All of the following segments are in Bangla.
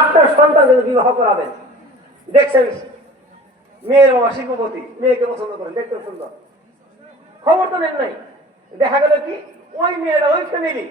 আপনার সন্তানদের বিবাহ করাবেন, দেখছেন মেয়ের বাবা শিল্পপতি, মেয়েকে পছন্দ করেন, দেখতে সুন্দর, খবর তো নেন নাই। দেখা গেল কি ওই মেয়েরা ওই ফ্যামিলি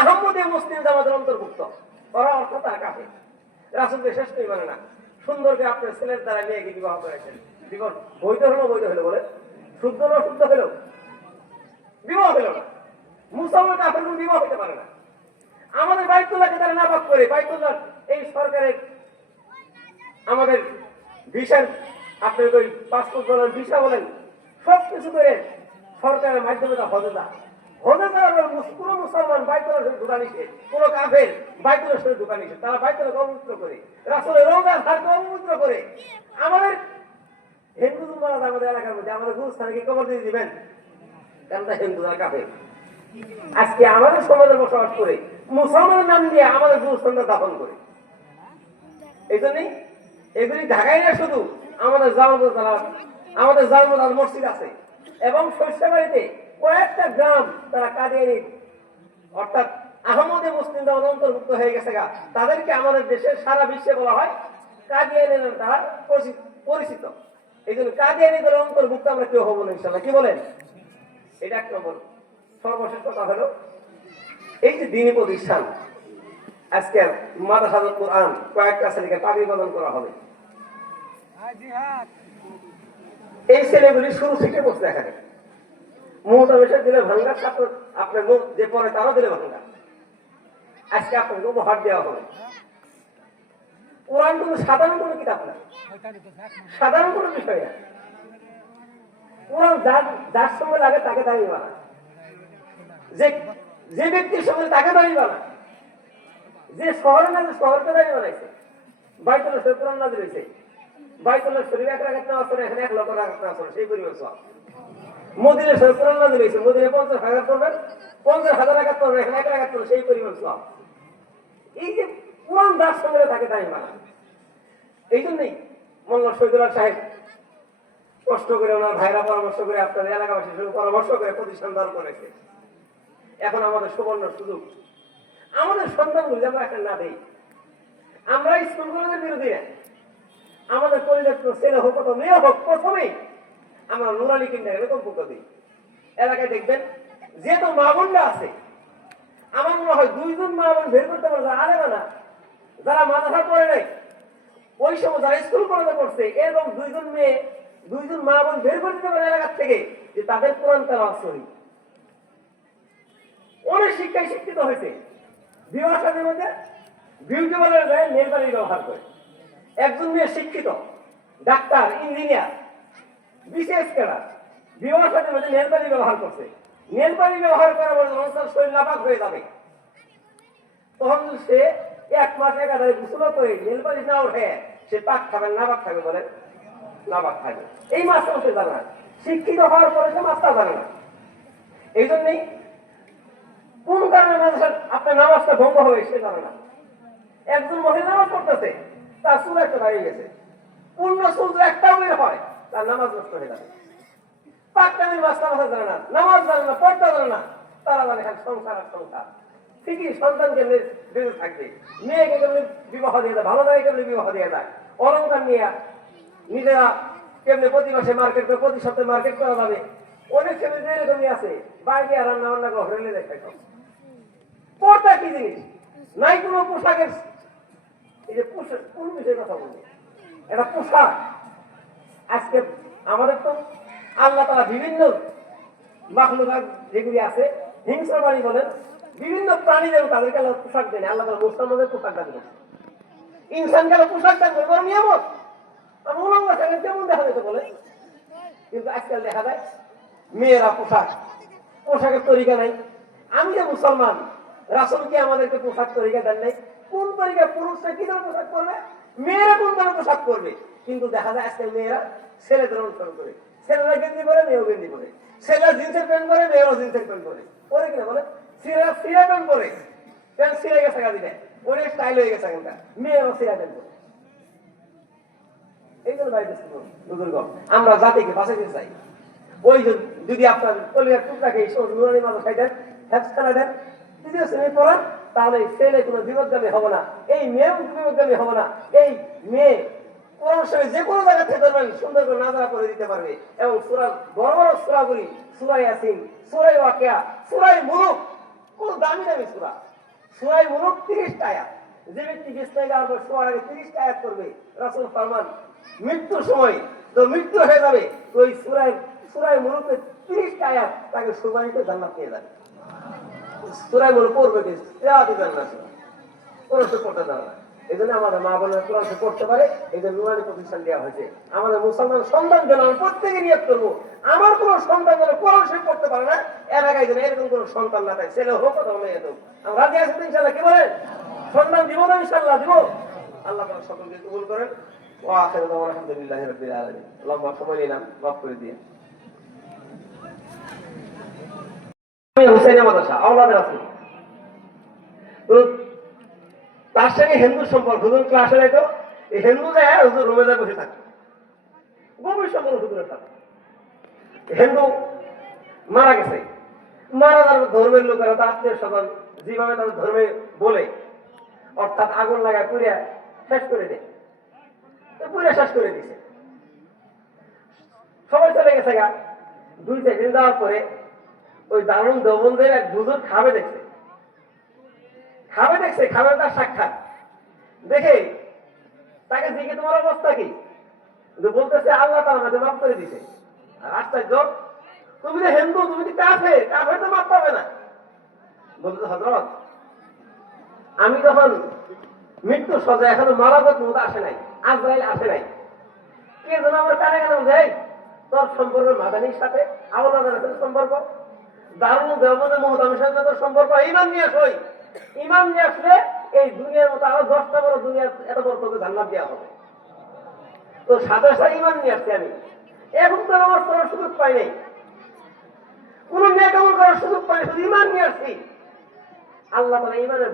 আহমদে মুসলিম জামাতের অন্তর্ভুক্ত, ওরা অর্থ তার কাছে রাসূলকে শেষ করে মানে না। সুন্দরকে আপনার ছেলের দ্বারা মেয়েকে বিবাহ করেছেন, বিবাহ বৈধ হলো বৈধ হলো বলে, শুদ্ধ হলো শুদ্ধ হলো, বিবাহ হলো না। মুসলমান কাফের কোন বিবাহ হতে পারে না। আমাদের বাইতুল্লাহকে তারা নাপাক করে, বাইতুল্লাহ এই সরকারের আমাদের ভিসার আপনার ওই পাসপোর্ট বলেন, ভিসা বলেন, সবকিছু করে সরকারের মাধ্যমে তা হজে যা হজে যাওয়ার পুরো মুসলমান বাইতুল্লাহ শরীফ ঢোকা নিষেধ, কোনো কাফের বাইতুল্লাহ শরীফ ঢোকা নিষেধ। তারা বাইতুল্লাহকে অপবিত্র করে, রাসূলের রওজা ঘাটকে অপবিত্র করে। আমাদের হিন্দু মহারাজ আমাদের এলাকার মধ্যে আমাদের গুরুস্থানকে কবর দিয়ে দিবেন, কারণ তা হিন্দুরা কাফের। আজকে আমাদের সমাজে বসবাস করে মুসলমানের নাম দিয়ে আমাদের গুরুস্থানটা দাফন করে। এই জন্যই এগুলি ঢাকায় না, শুধু আমাদের জালমদাল মসজিদ আছে এবং সরষেবাড়িতে কয়েকটা গ্রাম তারা কাদিয়ানী অর্থাৎ আহমদে মুসলিম জামাত অন্তর্ভুক্ত হয়ে গেছে গা, তাদেরকে আমাদের দেশের সারা বিশ্বে বলা হয় কাদিয়ানী নামে তারা পরিচিত। এই জন্য কাদিয়ানীদের অন্তর্ভুক্ত আমরা কেউ হবো না ইনশাআল্লাহ। কি বলেন? এটা এক নম্বর। সর্বশেষ কথা হলো এই যে দ্বীনি প্রতিষ্ঠান, আজকে মাদ্রাসাতুল কুরআন কয়েকটা ছেলেকে পাগড়ি বদল করা হবে। এই ছেলেগুলি শুরু থেকে বসে দেখা যায় মোহতাবেশের দিলে ভাঙ্গা, ছাত্র আপনার যে পরে তারও দিলে ভাঙ্গা। আজকে আপনাকে উপহার দেওয়া হবে। কোরআন কোনো সাধারণ কোনো কিতাব না, সাধারণ কোনো বিষয় না। কোরআন যার সঙ্গে লাগে তাকে দাঁড়িয়ে বানা, যে ব্যক্তির সঙ্গে তাকে দাঁড়িয়ে বানা, যে শহরে না শহরকে দাঁড়িয়ে বানাইছে। বাইতুল্লাহ শরীফ কোরআন নাযিল হয়েছে, বাইতুল্লাহ শরীফ 1 রাকাত নামাজ পড়ে এখানে 1 লক্ষ রাকাত নামাজ পড়ে, সেই পরিমাণ সওয়াব। মদিনা শরীফ কোরআন নাযিল হয়েছে, মদিনা 50,000 পড়বেন, 50,000 রাকাত পড়বেন, এখানে 1 রাকাত পড়ে সেই পরিমাণ সওয়াব। এই যে কোরআন যার সঙ্গে তাকে দাঁড়িয়ে বানা। এই জন্যই মোল্লা শহীদুল্লাহ সাহেব কষ্ট করে ওনার ভাইরা পরামর্শ করে আপনাদের এলাকাবাসীর সঙ্গে পরামর্শ করে প্রতিষ্ঠান দান করেছে। এখন আমাদের সুবর্ণ সুযোগ, আমাদের সন্তানগুলি আমরা একটা না দেই। আমরা স্কুল কলেজের বিরোধী না, আমাদের কলেজের ছেলে হোক কত মেয়ে হোক, প্রথমেই আমরা নুরানি কিন্ডারে কম্পক দিই। এলাকায় দেখবেন যেহেতু মা বোনরা আছে, আমার মনে হয় 2 জন মা বোন বের করতে পারে, যারা আলেমা না, যারা মাদ্রাসা পড়ে নাই, ওই সময় যারা স্কুল কলেজে পড়ছে, এরকম 2 জন মেয়ে 2 জন মা বোন বের করে দিতে পারে এলাকার থেকে, যে তাদের কোরআন তেলাওয়াত করি। অনেক শিক্ষায় শিক্ষিত হয়েছে, বিবাহ শাদীর মধ্যে বিউটি পার্লারে যায়, নেল পালিশ ব্যবহার করে। একজন মেয়ে শিক্ষিত, ডাক্তার, ইঞ্জিনিয়ার, বিশেষ ক্যাডার, বিবাহ শাদীর মধ্যে নেল পালিশ ব্যবহার করছে। নেল পালিশ ব্যবহার করার পরে যখন শরীর নাপাক হয়ে যাবে, তখন সে 1 মাস একাধারে গোসল করে নেল পালিশ না ওঠে, সে পাক খাবে না পাক খাবে, বলে না পাক খাবে। এই মাসটা সে জানে না, শিক্ষিত হওয়ার পরে সে মাসটা জানে না। এই জন্যই কোন কারণে মানুষের আপনার নামাজটা ভঙ্গ হবে সে জানে না। একজন মহিলা নামাজ পড়তেছে, তার চুল একটা দাঁড়িয়ে গেছে, পূর্ণ চুল একটা বের হয়, তার নামাজ নষ্ট হয়ে যাবে। পাকটামির মাস নামাজ জানে না, নামাজ জানে না, পড়তে জানে না, তারা জানে খালি সংসার আর সংসার। ঠিকই সন্তানকে বেঁচে থাকবে, মেয়েকে কেমনি বিবাহ দিয়ে যায়, ভালো জায়গায় কেমনি বিবাহ দিয়ে যায়, অলঙ্কার নিয়ে নিজেরা কেমনি প্রতি মাসে মার্কেট করে, প্রতি সপ্তাহে মার্কেট করা যাবে। অনেক ফ্যামিলি এরকমই আছে, বাইরে আর রান্না বান্না করে হোটেলে দেখায়। পর্দা কি জিনিস নাই, কোন পোশাকের, এই যে পোশাক কোন বিষয়ের কথা বলবো, এটা পোশাক। আজকে আমাদের তো আল্লাহ তাআলা বিভিন্ন মাখলুকাত যেগুলি আছে, হিংস্র প্রাণী বলেন, বিভিন্ন প্রাণীদের তাদেরকে আল্লাহ পোশাক দেন। আল্লাহ তাআলা মুসলমানদের পোশাক দান করেন, ইনসানকে পোশাক দান করে, বড় নিয়ামত। আমি উলঙ্গ থাকলে কেমন দেখা যেত বলে, কিন্তু আজকাল দেখা যায় মেয়েরা পোশাকের তরিকা নাই। আমি যে মুসলমান, রাসূল কি আমাদেরকে পোশাক তরিকা দেন নাই? কোন তরিকা, পুরুষরা কি ধরনের পোশাক করবে, মেয়েরা কোন ধরনের পোশাক করবে। কিন্তু দেখা যায় আজকাল মেয়েরা ছেলেদের অনুসরণ করে, ছেলেরা গেঞ্জি পরে, মেয়েও গেঞ্জি পরে, ছেলেরা জিন্সের প্যান্ট পরে, মেয়েরাও জিন্সের প্যান্ট পরে। পরে কিনা বলে ছেলেরা সিরা প্যান্ট পরে, প্যান্ট ছিঁড়ে গেছে গাড়ি দেয়, অনেক স্টাইল হয়ে গেছে এখনকার, মেয়েরাও সিরা প্যান্ট পরে। এই জন্য আমরা জাতিকে বাঁচাতে চাই। ওই যদি আপনার কলিয়ার টুকটাকে নুরানি মাদ্রাসায় দেন, হেফজ খানা দেন, 3য় শ্রেণী পড়ান, তাহলে এই ছেলে কোনো বিপদগামী হবে না, এই মেয়েও বিপদগামী হবে না। এই মেয়ে কোরআন শরীফ যে কোনো জায়গা থেকে ধরবেন সুন্দর করে নাজারা করে দিতে পারবে। এবং সূরা বড় বড় সূরাগুলি, সূরা ইয়াসিন, সূরা ওয়াকিয়া, সূরা মুলুক, কোন দামি দামি সূরা, সূরা মুলুক 30টা আয়াত। যে ব্যক্তি বিছনায় যাওয়ার পর শোয়ার আগে 30টা আয়াত করবে, রাসূল ফরমান মৃত্যুর সময় তো মৃত্যু হয়ে যাবে, তো ওই সূরা মুলুকের 30টা আয়াত তাকে সুবাহিতে জান্নাত নিয়ে যাবে। সূরা মুলুক পড়বে কি তেলাওয়াতে জান্নাত, কোরআন শরীফ পড়তে জানা না। এই জন্য আমাদের মা বোনেরা কোরআন শরীফ পড়তে পারে, এই জন্য নুরানি প্রতিষ্ঠান দেওয়া হয়েছে। আমাদের মুসলমান সন্তান যেন আমি প্রত্যেকে নিয়ত করবো, আমার কোন সন্তান যেন কোরআন শরীফ পড়তে পারে না, এলাকায় যেন এরকম কোন সন্তান না থাকে, ছেলে হোক অথবা মেয়ে হোক। আমরা রাজি আছি তো ইনশাআল্লাহ? কি বলেন? সন্তান দিব না ইনশাআল্লাহ? দিব। আল্লাহ তাআলা সকলকে কবুল করেন। ওয়া আখিরু দাওয়ানা আলহামদুলিল্লাহি রাব্বিল আলামিন। লম্বা সময় নিলাম, মাফ করে দিন। আমি হুসাইনিয়া মাদ্রাসা আওলাদ রাসূল, তো তার সঙ্গে হিন্দু সম্পর্ক, হুজুর ক্লাসে যাইতো, এই হিন্দু যায় হুজুর রুমে যায় বসে থাকতো, গভীর সম্পর্ক হুজুরের সাথে। হিন্দু মারা গেছে, মারা যাওয়ার ধর্মের লোকেরা, তার আত্মীয় স্বজন যেভাবে তাদের ধর্মে বলে, অর্থাৎ আগুন লাগায় পুড়িয়া শেষ করে দেয়, পুড়িয়া শেষ করে দিছে। সবাই চলে গেছে গা। 2-4 দিন যাওয়ার পরে ওই দারুণ দেওবন্দের এক হুজুর খাবে দেখছে, খাবে তার সাক্ষাৎ দেখে তাকে জিজ্ঞেস তোমার অবস্থা কি? বলতেছে আল্লাহ তাআলা আমাকে মাফ করে দিছে। আর আশ্চর্য, তুমি যে হিন্দু, তুমি যে কাফের তো মাফ পাবে না। বলতে হযরত, আমি যখন মৃত্যু সজা এখনো মারাগত মত আসে নাই, আজরাইল আসে নাই, কে যেন আমার কানে কানে বোঝাই তোর সম্পর্ক মাদানির সাথে, আওলাদের সাথে সম্পর্ক, দারুণ দেওবন্দের মুহতামির সাথে তোর সম্পর্ক, ঈমান নিয়ে আসই। ঈমান নিয়ে আসলে এই দুনিয়ার মতো আরো 10টা বড় দুনিয়ার এত বড় তোকে জান্নাত দেওয়া হবে। তো সাথে সাথে ঈমান নিয়ে আসছি আমি। এখন তো নামাজ পড়ার সুযোগ পাই নাই, কোন নেক আমল করার সুযোগ পাই, শুধু ঈমান নিয়ে আসছি। আল্লাহ তাআলা ঈমানের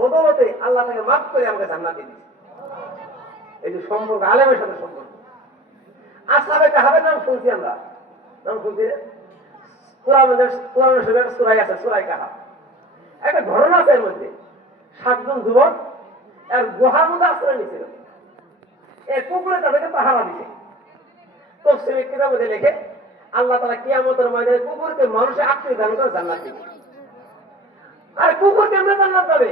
বদৌলতে আল্লাহ তাকে মাফ করে আমাকে জান্নাত দিয়ে দিয়েছে। এই যে সম্পর্ক, আলেমের সাথে সম্পর্ক। আসহাবে কাহফের নাম শুনছি আমরা, নাম শুনছি। কোরআন শরীফের সূরায় আছে, সূরা কাহফ। একটা ঘটনা আছে এর মধ্যে। 7 জন যুবক এর গুহার মধ্যে আশ্রয় নিয়েছিল, এর কুকুরে তাদেরকে পাহারা দিছে। তাফসীরে কিতাবের মধ্যে লেখে আল্লাহ তাআলা কিয়ামতের ময়দানে কুকুরকে মানুষের আকৃতি দান করে জান্নাত দিবে। আর কুকুর কেমনে জান্নাত যাবে?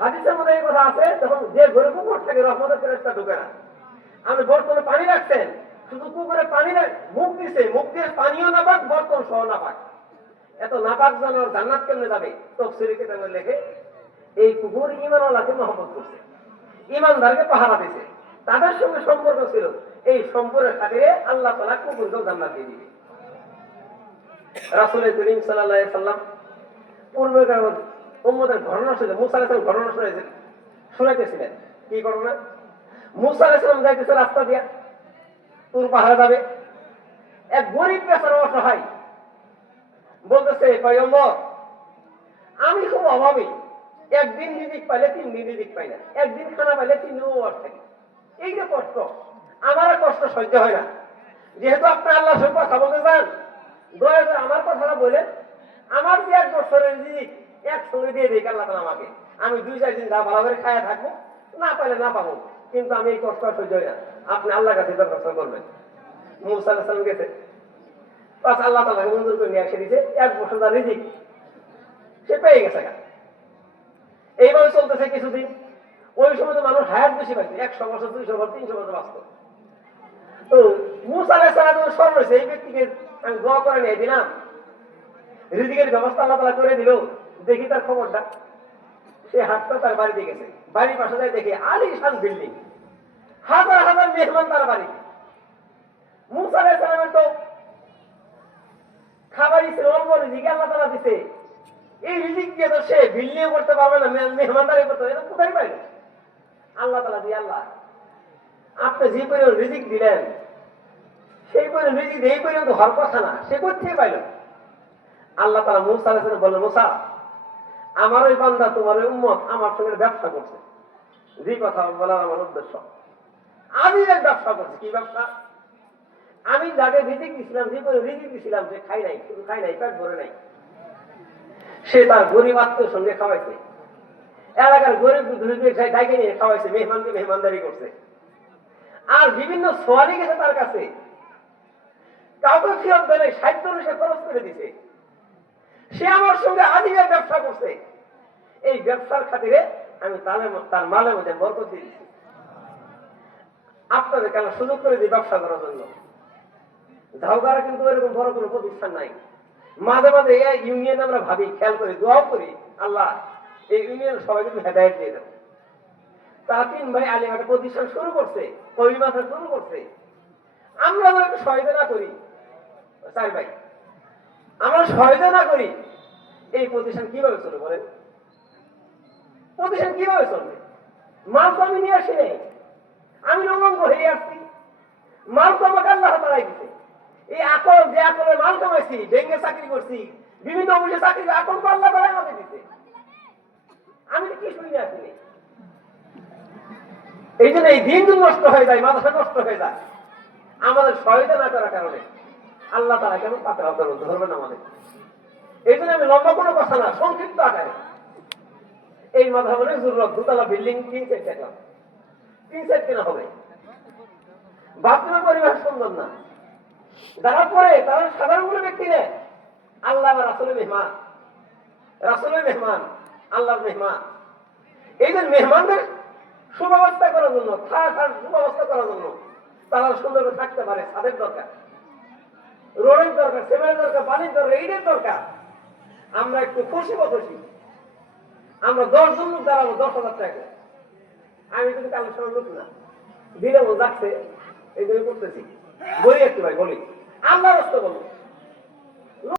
হাদিসের মধ্যে এই কথা আছে, তখন যে ঘরে কুকুর থাকে রহমতের ফেরেশতা ঢোকে না। আপনি বর্তমানে পানি রাখছেন, শুধু পুকুরে পানি মুখ দিছে, মুখ দিয়ে পানিও নাপাক, বর্তন সহ নাপাক। এত নাপাক জানোয়ার জান্নাত কেমনে যাবে? তাফসীরে কিতাবে লেখে এই কুকুর ঈমানওয়ালাকে মহব্বত করছে, ঈমানদারকে পাহারা দিছে, তাদের সঙ্গে সম্পর্ক ছিল। এই সম্পর্কের খাতিরে আল্লাহ তাআলা কুকুরকেও জান্নাত দিয়ে দিবে। রাসূল করিম সাল্লাল্লাহু আলাইহি সাল্লাম পূর্বেকার উম্মতের ঘটনা ছিল, মুসা আলাইহিস সালাম ঘটনা শুনাইতেছিলেন। কি ঘটনা? মুসা আলাইহিস সালাম যাইতেছে রাস্তা দিয়া, তুর পাহাড়ে যাবে। এক গরিব বেচারা অসহায় বলতেছে, পয়গম্বর আমি খুব অভাবী, একদিন রিজিক পাইলে 3 দিন রিজিক পাই না, একদিন খানা পাইলে 3 দিন উপবাস থাকি। এই যে কষ্ট, আমার কষ্ট সহ্য হয় না। যেহেতু আপনি আল্লাহর সঙ্গে কথা বলতে চান, দয়া করে আমার কথাটা বলেন, আমার যে 1 বছরের রিজিক একসঙ্গে দিয়ে দিক আল্লাহ তাআলা আমাকে, আমি 2-4 দিন যা ভালো করে খায়া থাকবো, না পাইলে না পাবো, কিন্তু আমি এই কষ্ট সহ্য হয় না, আপনি আল্লাহর কাছে দরখাস্ত করবেন। মুসা আলাইহিস সালাম গেছে, পাঁচ আল্লাহ তাআলা মঞ্জুর করে নিয়ে এসে দিয়েছে 1 বছর তার রিজিক সে পেয়ে গেছে। এইভাবে চলতেছে কিছুদিন। ওই সময় তো মানুষ হায়াত বেশি পাইছে, 100 বছর, 200 বছর, 300 বছর বাঁচত। তো মুসা আলাইহিস সালাম স্মরণ হয়েছে, এই ব্যক্তিকে আমি দোয়া করে নিয়ে দিলাম, রিজিকের ব্যবস্থা আল্লাহ তাআলা করে দিল, দেখি তার খবরটা। সে হাতটা তার বাড়িতে গেছে, বাড়ির পাশে যায় দেখে আলিশান বিল্ডিং, হাজার হাজার মেহমান তার বাড়িতে। মুসা আলাইহিস সালামের তো খাবারই ছিল অল্প, রিজিক আল্লাহ তাআলা দিছে, এই রিজিক দিয়ে তো সে বিল্ডিং করতে পারবে না, মেহমানদারি করতে হবে, এটা কোথায় পাইল? আল্লাহ তাআলা দিয়ে, আল্লাহ আপনি যে পরিমাণ রিজিক দিলেন, সেই পরিমাণ রিজিক এই পরিমাণ তো হওয়ার কথা না, সে কোথায় পাইল? আল্লাহ তাআলা মুসা আলাইহিস সালাম বললেন, মুসা আমার ওই বান্দা তোমার ওই উম্মত আমার সঙ্গে ব্যবসা করছে, যে কথা বলার আমার উদ্দেশ্য, আমি এক ব্যবসা করছি। কি ব্যবসা? আমি যাকে রিজিক দিছিলাম, যে পরিমাণ রিজিক দিছিলাম, সে খাই নাই, শুধু খাই নাই, পেট ভরে নাই, সে তার গরিব আত্মীয়ের সঙ্গে খাওয়াইছে, এলাকার গরিব ডাইকে নিয়ে খাওয়াইছে, মেহমানকে মেহমানদারি করছে, আর বিভিন্ন সোয়ালি গেছে তার কাছে, কাউকে ফেরত দেয় 60 সে খরচ করে দিছে। সে আমার সঙ্গে আজীবন ব্যবসা করছে। এই ব্যবসার খাতিরে আমি তার মালের মধ্যে বরকত দিয়ে দিচ্ছি। আপনাদের কেন সুযোগ করে দিই ব্যবসা করার জন্য। ঝাউগারা কিন্তু এরকম বড় কোনো প্রতিষ্ঠান নাই। মাঝে মাঝে এই ইউনিয়ন আমরা ভাবি, খেয়াল করি, দোয়াও করি, আল্লাহ এই ইউনিয়ন সবাইকে তুমি হেদায়েত দিয়ে দাও। তারা 3 ভাই আলিম একটা প্রতিষ্ঠান শুরু করছে, কবিমাথা শুরু করছে। আমরা একটু সহায়তা করি, 4 ভাই আমরা সহায়তা করি, এই প্রতিষ্ঠান কিভাবে চলবে বলেন? প্রতিষ্ঠান কিভাবে চলবে? মাল তো আমি নিয়ে আসি নাই, আমি নমঙ্গ হয়ে আসছি, মাল তো আমাকে আল্লাহ তাআলাই দিছে। এই আকল, যে আকলের মাল কামাইছি, ব্যাংকে চাকরি করছি, বিভিন্ন অফিসে চাকরি, আকল তো আল্লাহ তাআলাই আমাকে দিছে। আমি তো কি শুনে আসিনি। এই জন্য এই দিন নষ্ট হয়ে যায়, মাদ্রাসা নষ্ট হয়ে যায় আমাদের সহায়তা না করার কারণে। আল্লাহ তাআলা কেন পাতে ধরবেন আমাদের? এই জন্য আমি লম্বা কোনো কথা না, সংক্ষিপ্ত আকারে এই মাদ্রাসা জরুরত 2 তলা বিল্ডিং 3 সেট টাকা 3 সেট কেনা হবে। বাথরুমের পরিবেশ সুন্দর না, যারা পড়ে তারা সাধারণ কোনো ব্যক্তি নেই, আল্লাহ বা রাসূলের মেহমান, রাসূলের মেহমান, আল্লাহর মেহমান। এই যে মেহমানদের সুব্যবস্থা করার জন্য, থাকার সুব্যবস্থা করার জন্য তারা সুন্দর করে থাকতে পারে, ছাদের দরকার, রোডের দরকার, সিমেন্টের দরকার, বালির দরকার, এইটার দরকার। আমরা একটু খুশি বসি, আমরা 10 জন লোক দাঁড়াবো 10,000 টাকা। আমি কিন্তু কালো সময় লোক না, দিলে যাচ্ছে, এই জন্য করতেছি। বলি একটু ভাই, বলি আল্লাহর রাস্তা বলবো।